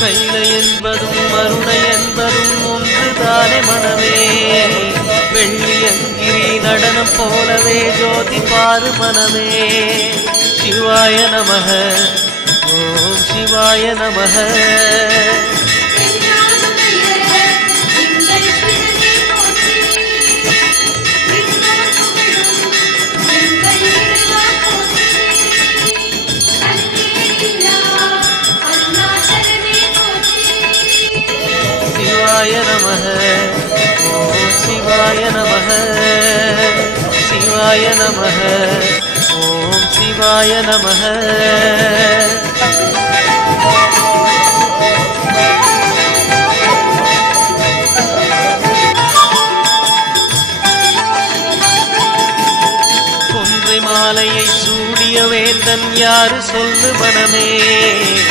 கைலை என்பதும் மருணை என்பதும் ஒன்றுதானே மனமே. வெள்ளியங்கிரி நடனம் போலவே ஜோதி பாரு மனமே. சிவாய நமக ஓம் சிவாய நமக. சிவாய நமக ஓம் சிவாய நமக. சிவாய நமக ஓம் சிவாய நமக. கொன்றை மாலையை சூடிய வேந்தன் யாரு சொல்லு மனமே.